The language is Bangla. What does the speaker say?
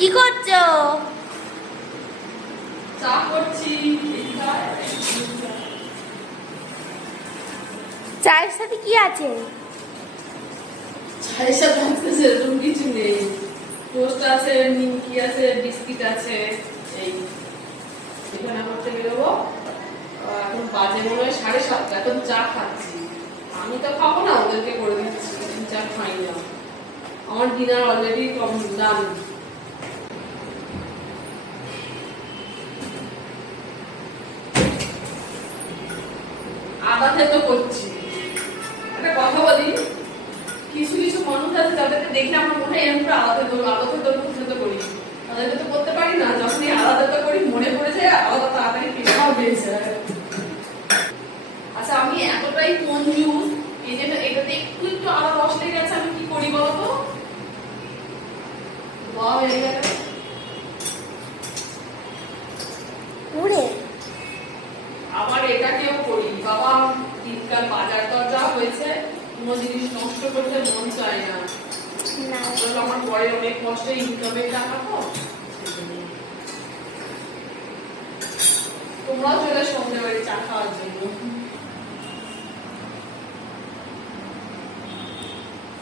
কি করছ? চা করছি চায়ের সাথে কি আছে? চায়ের সাথে সেরকম কিছু নেই। টোস্ট আছে নিমকি আছে বিস্কিট আছে এই। এখানে করতে বেরোবো আহ, এখন বাজে মনে হয় সাড়ে সাতটা এখন চা খাচ্ছি। আমি তো খাব না ওদেরকে করে দিচ্ছি চা খাই না। আমার ডিনার অলরেডি কম ডান আদা থেতো করছি। একটা কথা বলি, কিছু কিছু মানুষ আছে যাদেরকে দেখলে আমার মনে হয় এরকম থেতো করি। তাদেরকে তো করতে পারি না, যখনই করি, মনে পড়ে যায়, আলাদা তাড়াতাড়ি যায়। আচ্ছা আমি এতটাই কনজুস এই যে এটাতে একটু একটু আদা গেছে আমি কি করি বলতো বাহ হয়ে গেল এটাকেও করি। বাবা দিনকাল বাজার দরজা হয়েছে কোনো জিনিস নষ্ট করতে মন চায় না। আমার পরে অনেক কষ্টে ইনকামের টাকা তো তোমরাও চলে সন্ধ্যে বাড়ি চা খাওয়ার